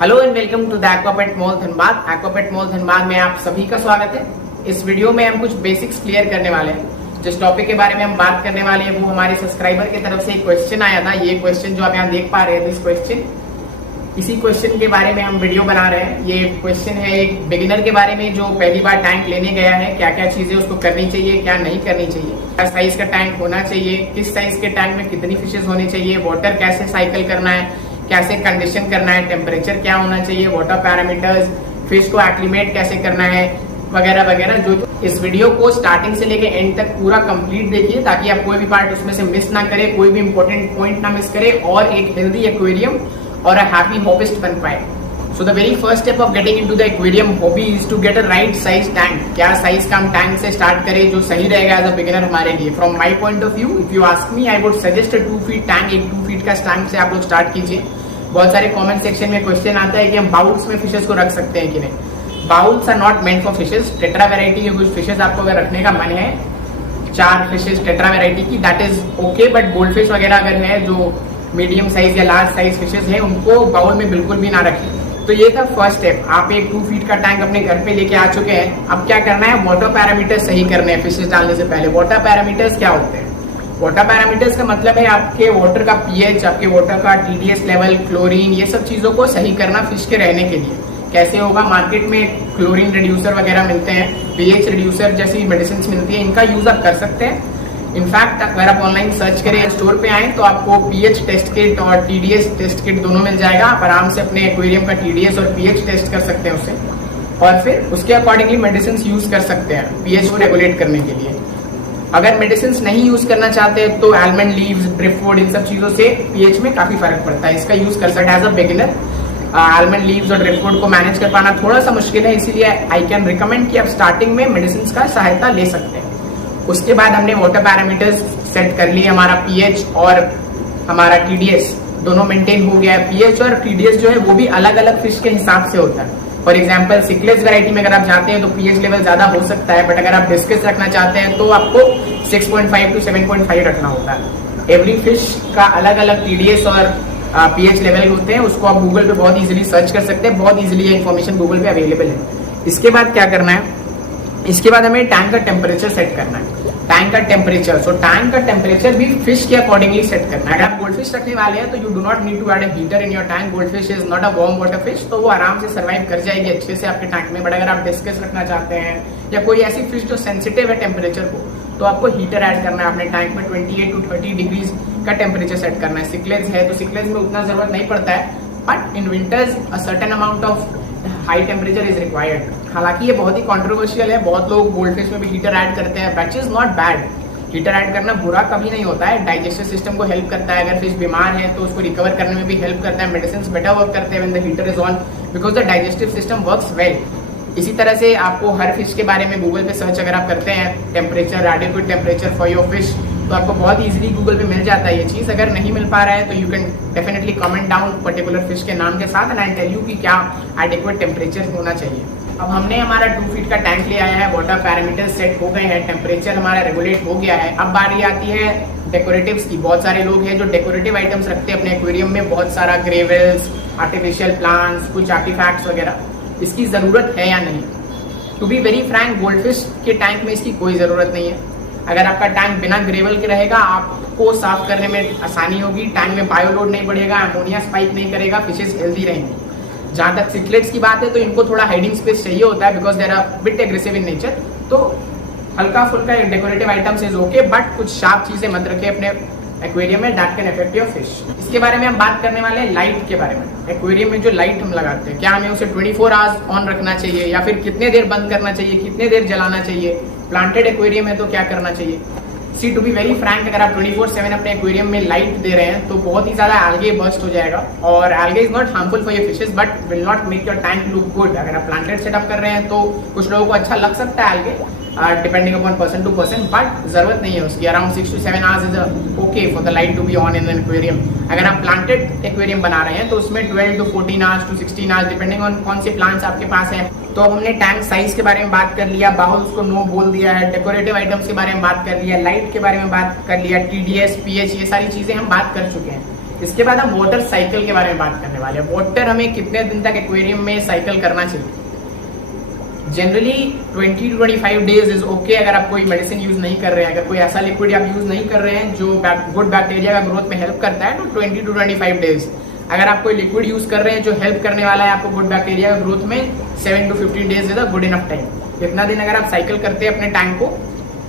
Hello and welcome to the Aquapet mall Dhanbad. Aquapet mall Dhanbad में आप सभी का स्वागत है। इस वीडियो में हम कुछ बेसिक्स क्लियर करने वाले हैं। जिस टॉपिक के बारे में हम बात करने वाले हैं वो हमारे सब्सक्राइबर की तरफ से एक क्वेश्चन आया था। ये क्वेश्चन जो आप यहाँ देख पा रहे हैं, दिस क्वेश्चन, इसी क्वेश्चन के बारे में हम वीडियो बना रहे हैं। ये क्वेश्चन है एक बिगिनर के बारे में जो पहली बार टैंक लेने गया है, क्या क्या चीजें उसको करनी चाहिए, क्या नहीं करनी चाहिए, क्या साइज का टैंक होना चाहिए, किस साइज के टैंक में कितनी फिशेज होनी चाहिए, वाटर कैसे साइकिल करना है, कैसे कंडीशन करना है, टेम्परेचर क्या होना चाहिए, वाटर पैरामीटर्स, फिश को एक्लिमेट कैसे करना है, वगैरह वगैरह। जो इस वीडियो को स्टार्टिंग से लेके एंड तक पूरा कंप्लीट देखिए ताकि आप कोई भी पार्ट उसमें से मिस ना करें, कोई भी इंपॉर्टेंट पॉइंट ना मिस करें और एक हेल्दी एक्वेरियम और a happy hobbyist बन पाए। So the very first step of getting into the aquarium hobby is to get a right size tank। क्या साइज का हम टैंक से स्टार्ट करें जो सही रहेगा एज अ बिगिनर हमारे लिए। From my point of view, if you ask me, I would suggest a 2 feet tank। एक 2 feet का टैंक से आप लोग स्टार्ट कीजिए। बहुत सारे कमेंट सेक्शन में क्वेश्चन आता है कि हम बाउल्स में फिशेस को रख सकते हैं कि नहीं। Bowls are not meant for fishes. Tetra variety के कुछ फिशेस आपको अगर रखने का मन है, 4 फिशेस टेट्रा वेराइटी की, that is okay. But gold fish वगैरह अगर है जो मीडियम साइज या लार्ज साइज फिशेस है, उनको बाउल में बिल्कुल भी ना रखें। तो ये था फर्स्ट स्टेप। आप एक 2 फीट का टैंक अपने घर पे लेके आ चुके हैं। अब क्या करना है, वाटर पैरामीटर्स सही करने हैं फिशेस डालने से पहले। वाटर पैरामीटर्स क्या होते हैं? वाटर पैरामीटर्स का मतलब है आपके वाटर का पीएच, आपके वाटर का टीडीएस लेवल, क्लोरीन, ये सब चीजों को सही करना फिश के रहने के लिए। कैसे होगा? मार्केट में क्लोरीन रिड्यूसर वगैरह मिलते हैं, पीएच रिड्यूसर जैसी मेडिसिन मिलती है, इनका यूज आप कर सकते हैं। इनफैक्ट अगर आप ऑनलाइन सर्च करें, स्टोर पे आए तो आपको पीएच टेस्ट किट और टीडीएस टेस्ट किट दोनों मिल जाएगा। आप आराम से अपने एक्वेरियम का टीडीएस और पीएच टेस्ट कर सकते हैं उससे, और फिर उसके अकॉर्डिंगली मेडिसिन यूज कर सकते हैं पीएच को रेगुलेट करने के लिए। अगर मेडिसिन नहीं यूज करना चाहते तो आलमंड लीव्स, ड्रिफ्टवुड, इन सब चीजों से पीएच में काफी फर्क पड़ता है। इसका यूज कर सकते हैं as a beginner. Almond leaves और ड्रिफ्टवुड को मैनेज कर पाना थोड़ा सा मुश्किल है, इसीलिए आई कैन रिकमेंड कि आप स्टार्टिंग में मेडिसिन का सहायता ले सकते हैं। उसके बाद हमने वाटर पैरामीटर्स सेट कर लिए। हमारा पीएच और हमारा टीडीएस दोनों मेंटेन हो गया है। पीएच और टीडीएस जो है वो भी अलग अलग फिश के हिसाब से होता है। फॉर एग्जांपल सिकलेस वैरायटी में अगर आप जाते हैं तो पीएच लेवल ज्यादा हो सकता है, बट अगर आप डिस्कस रखना चाहते हैं तो आपको 6.5 to 7.5 रखना होता है। एवरी फिश का अलग अलग टीडीएस और पीएच लेवल होते हैं। उसको आप गूगल पे बहुत इजीली सर्च कर सकते हैं, बहुत इजीली ये इन्फॉर्मेशन गूगल पे अवेलेबल है। इसके बाद क्या करना है, इसके बाद हमें टैंक का टेम्परेचर सेट करना है। टैंक का टेम्परेचर, सो टैंक का टेम्परेचर भी फिश के अकॉर्डिंगली सेट करना है। अगर आप गोल्ड फिश रखने वाले हैं तो you do not need to add a heater in your tank. Gold fish is not a warm water fish, तो वो आराम से सर्वाइव कर जाएगी अच्छे से आपके टैंक में। बट अगर आप डिस्कस रखना चाहते हैं या कोई ऐसी फिश जो सेंसिटिव है टेम्परेचर को, तो आपको हीटर ऐड करना है अपने टैंक में। 28 to 30 डिग्रीज का टेम्परेचर सेट करना है। सिकलेज है तो सिकलेज में उतना जरूरत नहीं पड़ता है, but in winters a certain amount of high temperature is required. हालांकि ये बहुत ही कंट्रोवर्शियल है, बहुत लोग गोल्ड फिश में भी हीटर ऐड करते हैं, which is not bad. Heater add करना बुरा कभी नहीं होता है। डाइजेस्टिव सिस्टम को हेल्प करता है। अगर फिश बीमार है तो उसको रिकवर करने में भी हेल्प करता है। मेडिसिन बेटर वर्क करते हैं when the heater is on, because the digestive system works well. इसी तरह से आपको हर फिश के बारे में गूगल पे सर्च अगर आप करते हैं, temperature, adequate temperature for your fish, तो आपको बहुत इजीली गूगल पे मिल जाता है ये चीज। अगर नहीं मिल पा रहा है तो you can definitely comment down particular fish के नाम के साथ, एंड आई टेल यू कि क्या एडिक्वेट टेम्परेचर होना चाहिए। अब हमने हमारा 2 फीट का टैंक ले आया है, वाटर पैरामीटर सेट हो गए हैं, टेम्परेचर हमारा रेगुलेट हो गया है। अब बारी आती है डेकोरेटिव्स की। बहुत सारे लोग हैं जो डेकोरेटिव आइटम्स रखते हैं अपने एक्वेरियम में, बहुत सारा ग्रेवल्स, आर्टिफिशियल प्लांट्स, कुछ आर्टिफैक्ट्स वगैरह। इसकी जरूरत है या नहीं? To be very frank, goldfish के टैंक में इसकी कोई जरूरत नहीं है। अगर आपका टैंक बिना ग्रेवल के रहेगा, आपको साफ करने में आसानी होगी, टैंक में बायोलोड नहीं बढ़ेगा, अमोनिया स्पाइक नहीं करेगा, फिशेस हेल्दी रहेंगे। जहां तक सिकलेट्स की बात है तो इनको थोड़ा हाइडिंग स्पेस चाहिए होता है, because there are bit aggressive in nature. तो हल्का फुल्का decorative items is okay, but कुछ शार्प चीजें मत रखें अपने एक्वेरियम में, that can affect your fish. इसके बारे में हम बात करने वाले हैं लाइट के बारे में। एक्वेरियम में जो लाइट हम लगाते हैं, क्या हमें उसे 24 आवर्स ऑन रखना चाहिए या फिर कितने देर बंद करना चाहिए, कितने देर जलाना चाहिए? प्लांटेड एक्वेरियम है तो क्या करना चाहिए? सी टू बी वेरी फ्रैंक, अगर आप 24/7 अपने एक्वेरियम में लाइट दे रहे हैं तो बहुत ही ज्यादा एल्गे बर्स्ट हो जाएगा। और algae is not harmful for your fishes but will not make your tank look good. अगर आप प्लांटेड सेटअप कर रहे हैं तो कुछ लोगों को अच्छा लग सकता है algae, depending upon person to person, but जरूरत नहीं है उसकी। Around 6 to 7 hours is okay for the light to be on in an aquarium. अगर आप प्लांटेड एक्वेरियम बना रहे हैं तो उसमें 12 to 14 hours to 16 hours, depending on कौन से प्लांट्स आपके पास है। तो अब हमने टैंक साइज के बारे में बात कर लिया, बाउल्स को नो बोल दिया है, डेकोरेटिव आइटम्स के बारे में बात कर लिया, लाइट के बारे में बात कर लिया, टीडीएस, पीएच, ये सारी चीजें हम बात कर चुके हैं। इसके बाद हम वाटर साइकिल के बारे में बात करने वाले हैं। वाटर हमें कितने दिन तक एक्वेरियम में साइकिल करना चाहिए? Generally 20 to 25 days is okay. अगर आप कोई मेडिसिन यूज नहीं कर रहे हैं, अगर कोई ऐसा लिक्विड आप यूज नहीं कर रहे हैं जो गुड बैक्टीरिया का ग्रोथ में हेल्प करता है, तो 20 to 25 डेज। अगर आप कोई लिक्विड यूज कर रहे हैं जो हेल्प करने वाला है आपको गुड बैक्टीरिया का ग्रोथ में, 7 to 15 days is a good enough time. इतना दिन अगर आप साइकिल करते हैं अपने टैंक को,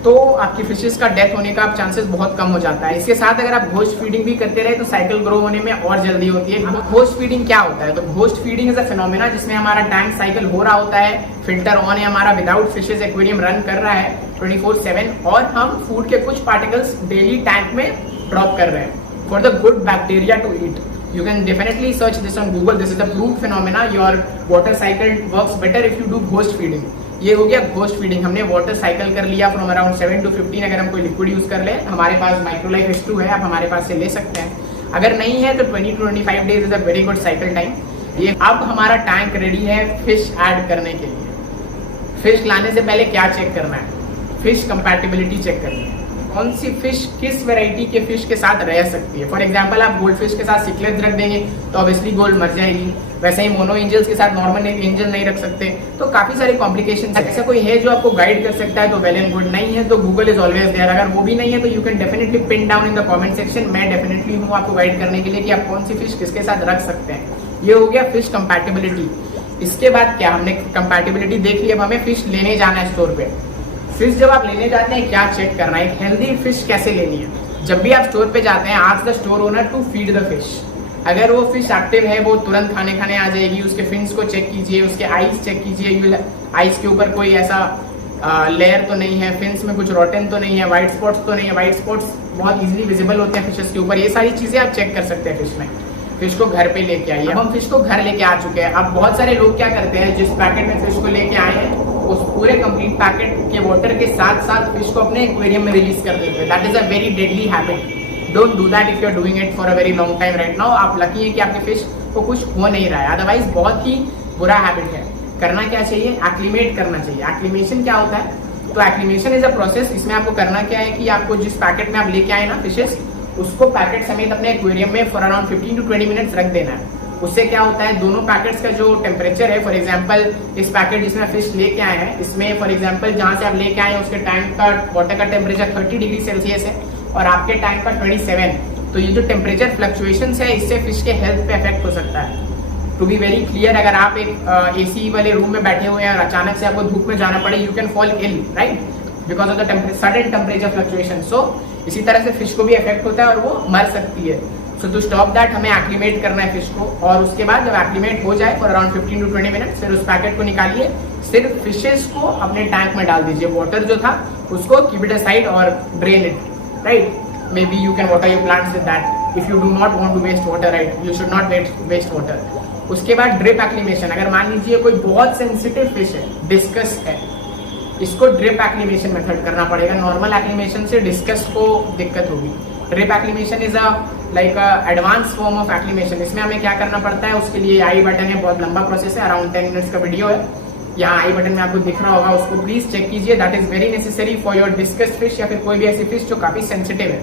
तो आपकी फिशेस का डेथ होने का चांसेस बहुत कम हो जाता है। इसके साथ अगर आप घोस्ट फीडिंग भी करते रहे तो साइकिल ग्रो होने में और जल्दी होती है। घोस्ट फीडिंग क्या होता है? तो ghost feeding is a phenomena जिसमें हमारा टैंक साइकिल हो रहा होता है, फिल्टर ऑन है हमारा, विदाउट फिशेस एक्वेरियम रन कर रहा है 24/7, और हम फूड के कुछ पार्टिकल्स डेली टैंक में ड्रॉप कर रहे हैं for the good bacteria to eat. You can definitely search this on Google. This is the proved phenomena. Your water cycle works better if you do ghost feeding. ये हो गया ghost feeding. हमने water cycle कर लिया from around 7 to 15। अगर हम कोई liquid use कर ले, हमारे पास माइक्रोलाइफ H2 है, आप हमारे पास से ले सकते हैं। अगर नहीं है तो 20 to 25 days is a very good cycle time. ये अब हमारा टैंक रेडी है फिश ऐड करने के लिए। फिश लाने से पहले क्या चेक करना है? फिश कंपैटिबिलिटी चेक करनी है। कौन सी फिश किस वैरायटी के फिश के साथ रह सकती है। फॉर एग्जांपल आप गोल्ड फिश के साथ सिक्लेट्स रख देंगे तो ऑब्वियसली गोल्ड मर जाएगी। वैसे ही मोनो एंजल्स के साथ नॉर्मल एंजल नहीं रख सकते। तो काफी सारे कॉम्प्लिकेशन है। ऐसा कोई है जो आपको गाइड कर सकता है तो वेल एंड गुड, नहीं है तो गूगल इज ऑलवेज देयर। अगर वो भी नहीं है तो you can definitely pin down in the comment section. मैं डेफिनेटली हूँ आपको गाइड करने के लिए कि आप कौन सी फिश किसके साथ रख सकते हैं। ये हो गया फिश कंपैटिबिलिटी। इसके बाद क्या, हमने कंपैटिबिलिटी देख ली, अब हमें फिश लेने जाना है स्टोर पे। फिश जब आप लेने जाते हैं क्या चेक करना है? एक हेल्दी फिश कैसे लेनी है? जब भी आप स्टोर पे जाते हैं, ask the store owner to feed the fish. अगर वो फिश एक्टिव है, वो तुरंत खाने आ जाएगी। उसके फिन्स को चेक कीजिए, उसके आईज चेक कीजिए, आईज के ऊपर कोई ऐसा लेयर तो नहीं है, फिन्स में कुछ रोटेन तो नहीं है, व्हाइट स्पॉट्स तो नहीं है। व्हाइट स्पॉट्स बहुत इजीली विजिबल होते हैं फिशेस के ऊपर। ये सारी चीजें आप चेक कर सकते हैं फिश में। फिश को घर पे लेके आइए। अब हम फिश को घर लेके आ चुके हैं। अब बहुत सारे लोग क्या करते हैं, जिस पैकेट में फिश को लेके आए हैं उस पूरे कंप्लीट पैकेट के वाटर के साथ साथ फिश को अपने एक्वेरियम में रिलीज कर देते हैं। That is a very deadly habit. Don't do that if you are doing it for a very long time right now. आप लकी है कि आपके फिश को कुछ हो नहीं रहा है, अदरवाइज बहुत ही बुरा हैबिट है। करना क्या चाहिए? एक्लिमेट करना चाहिए। एक्लिमेशन क्या होता है? तो एक्लिमेशन इज अ प्रोसेस। इसमें आपको करना क्या है कि आपको जिस पैकेट में आप लेके आए ना फिशेस, उसको पैकेट समेत अपने एक्वेरियम में फॉर अराउंड 15 to 20 मिनट्स रख देना है। उससे क्या होता है, दोनों पैकेट्स का जो टेम्परेचर है, फॉर एग्जांपल इस पैकेट जिसमें फिश लेके आए हैं, इसमें फॉर एग्जांपल जहां से आप लेके आए हैं उसके टैंक का वाटर का टेम्परेचर 30 डिग्री सेल्सियस है और आपके टैंक का 27। तो ये जो टेम्परेचर फ्लक्चुएशंस है, इससे फिश के हेल्थ पे इफेक्ट हो सकता है। टू बी वेरी क्लियर, अगर आप एक एसी वाले रूम में बैठे हुए हैं और अचानक से आपको धूप में जाना पड़े, you can fall ill right because of the sudden temperature fluctuation. So इसी तरह से फिश को भी इफेक्ट होता है और वो मर सकती है। सो टू स्टॉप दैट हमें एक्लिमेट करना है फिश को, और उसके बाद जब एक्लिमेट हो जाए फॉर अराउंड 15 to 20 मिनट, फिर उस पैकेट को निकालिए, सिर्फ फिशेस को अपने टैंक में डाल दीजिए। वाटर जो था उसको कीप इट असाइड और drain it right. May be you can water your plants with that if you do not want to waste water right. You should not waste water. उसके बाद drip acclimation. अगर मान लीजिए कोई बहुत sensitive fish है, discuss है, इसको ड्रिप एक्लिमेशन मेथड करना पड़ेगा। नॉर्मल एक्लिमेशन से डिस्कस को दिक्कत होगी। Drip acclimation is like advance form of acclimation. इसमें हमें क्या करना पड़ता है, उसके लिए आई बटन है, बहुत लंबा प्रोसेस है, अराउंड 10 मिनट्स का वीडियो है, यहाँ आई बटन में आपको दिख रहा होगा, उसको प्लीज चेक कीजिए। That is very necessary for your discussed fish या फिर कोई भी ऐसी फिश जो काफी सेंसिटिव है।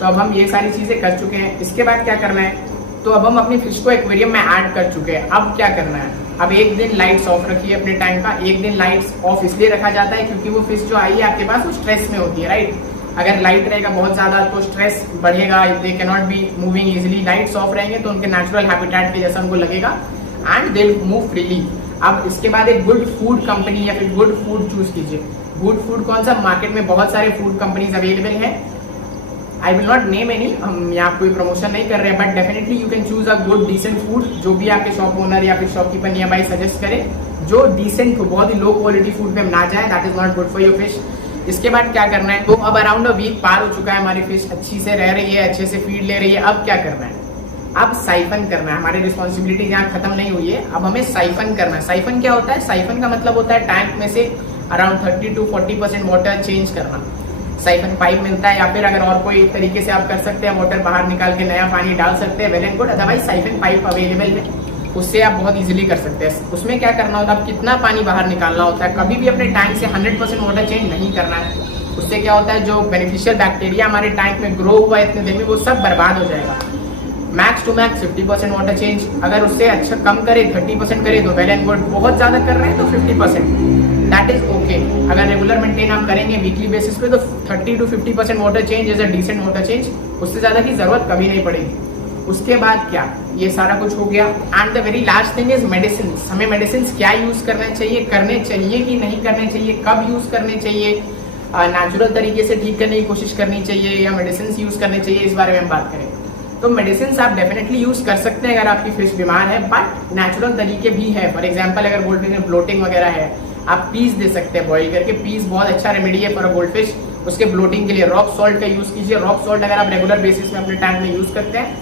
तो अब हम ये सारी चीजें कर चुके हैं। इसके बाद क्या करना है, तो अब हम अपनी फिश को एक्वेरियम में ऐड कर चुके हैं। अब क्या करना है, अब एक दिन लाइट्स ऑफ रखिए अपने टैंक का। एक दिन लाइट्स ऑफ इसलिए रखा जाता है क्योंकि वो फिश जो आई है आपके पास वो स्ट्रेस में होती है राइट। अगर लाइट रहेगा बहुत ज्यादा तो स्ट्रेस बढ़ेगा, they can not be moving easily. Lights off रहेंगे तो उनके नेचुरल हैबिटेट के जैसा उनको लगेगा and they will move freely. अब इसके बाद एक गुड फूड कंपनी या फिर गुड फूड चूज कीजिए। गुड फूड कौन सा? मार्केट में बहुत सारे फूड कंपनीज अवेलेबल है। I will not name any, हम यहाँ कोई प्रमोशन नहीं कर रहे हैं, but definitely you can choose a good decent food जो भी आपके शॉप ओनर या फिर शॉपकीपर नियर बाय सजेस्ट करे, जो डिसेंट हो, बहुत ही लो क्वालिटी फूड में ना जाए। That is not good for your fish. इसके बाद क्या करना है, तो अब अराउंड अ वीक पार हो चुका है, हमारी फिश अच्छी से रह रही है, अच्छे से फीड ले रही है। अब क्या करना है, अब साइफन करना है। हमारी रिस्पॉन्सिबिलिटी यहाँ खत्म नहीं हुई है, अब हमें साइफन करना है। साइफन क्या होता है? साइफन का मतलब होता है टैंक में से अराउंड 30 to 40% वाटर चेंज करना। साइफन पाइप मिलता है या फिर अगर और कोई तरीके से आप कर सकते हैं, वाटर बाहर निकाल के नया पानी डाल सकते हैं, well and good. Otherwise siphon pipe available है, उससे आप बहुत इजीली कर सकते हैं। उसमें क्या करना होता है, आप कितना पानी बाहर निकालना होता है। कभी भी अपने टैंक से 100% वाटर चेंज नहीं करना है। उससे क्या होता है, जो बेनिफिशियल बैक्टीरिया हमारे टैंक में ग्रो हुआ है इतने दिन में, वो सब बर्बाद हो जाएगा। Max to max 50% water change, अगर उससे अच्छा कम करे 30% करे तो वेल एंड गुड, बहुत ज्यादा कर रहे हैं तो 50%, दैट इज ओके। अगर रेगुलर मेंटेन आप करेंगे वीकली बेसिस पे तो 30 to 50% water change is a decent water change, उससे ज्यादा की जरूरत कभी नहीं पड़ेगी। उसके बाद क्या, ये सारा कुछ हो गया। And the very last thing is medicine. हमें मेडिसिन क्या यूज करना चाहिए, करने चाहिए कि नहीं करने चाहिए, कब यूज करने चाहिए, नेचुरल तरीके से ठीक करने की कोशिश करनी चाहिए या मेडिसिन यूज करने चाहिए, इस बारे में हम बात करेंगे। तो मेडिसिन आप डेफिनेटली यूज कर सकते हैं अगर आपकी फिश बीमार है, बट नेचुरल तरीके भी है। फॉर एग्जाम्पल अगर गोल्ड फिश में ब्लोटिंग वगैरह है, आप पीस दे सकते हैं बॉइल करके। पीस बहुत अच्छा रेमेडी है फॉर अ गोल्ड फिश, उसके ब्लोटिंग के लिए। रॉक सॉल्ट का यूज कीजिए। रॉक सॉल्ट अगर आप रेगुलर बेसिस में अपने टैंक में यूज करते हैं,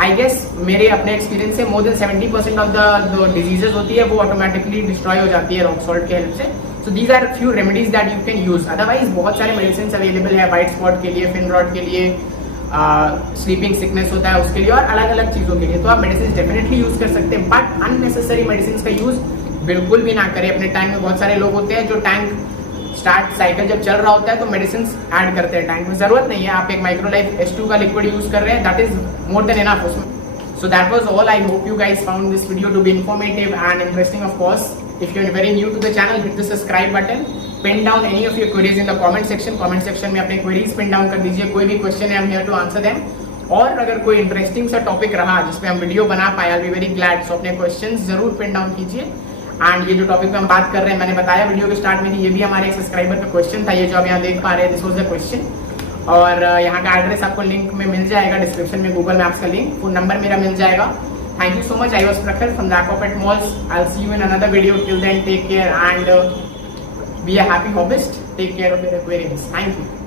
आई गेस मेरे अपने एक्सपीरियंस से more than 70% of the diseases होती है वो ऑटोमेटिकली डिस्ट्रॉय हो जाती है रॉक सॉल्ट के हेल्प से। So these are few remedies that you can use. Otherwise बहुत सारे मेडिसिन अवेलेबल है, व्हाइट स्पॉट के लिए, फिन रॉट के लिए, स्लीपिंग सिकनेस होता है उसके लिए, और अलग अलग चीजों के लिए। तो आप मेडिसिन डेफिनेटली यूज कर सकते हैं, बट अननेसेसरी मेडिसिन का यूज बिल्कुल भी ना करें। अपने टैंक में बहुत सारे लोग होते हैं जो टैंक स्टार्ट साइकिल जब चल रहा होता है तो मेडिसिन ऐड करते हैं टैंक में, जरूरत नहीं है। आप एक माइक्रोलाइफ H2 का लिक्विड यूज कर रहे हैं, that is more than enough उसमें। So that was all. I hope you guys found this video to be informative and interesting, of course. If you're very new to the channel, hit the subscribe button. Pin down any of your queries in the comment section. Comment section में अपने queries pin down कर दीजिए। कोई भी question है, I'm here to answer them. और अगर कोई इंटरेस्टिंग सा टॉपिक रहा जिसपे हम वीडियो बना पाए, I'll be very glad. So अपने क्वेश्चंस जरूर पिन डाउन कीजिए। एंड ये जो टॉपिक पे हम बात कर रहे हैं, मैंने बताया वीडियो के स्टार्ट में कि ये भी हमारे एक सब्सक्राइबर का क्वेश्चन था। ये जो आप यहाँ देख पा रहे हैं, दिस वाज द क्वेश्चन। और यहाँ का एड्रेस आपको लिंक में मिल जाएगा, डिस्क्रिप्शन में गूगल मैप्स का लिंक, फोन नंबर मेरा मिल जाएगा। Thank you so much. I was Prakhar from the Aquapet Malls. I'll see you in another video. Till then, take care and be a happy hobbyist. Take care of your aquariums. Thank you.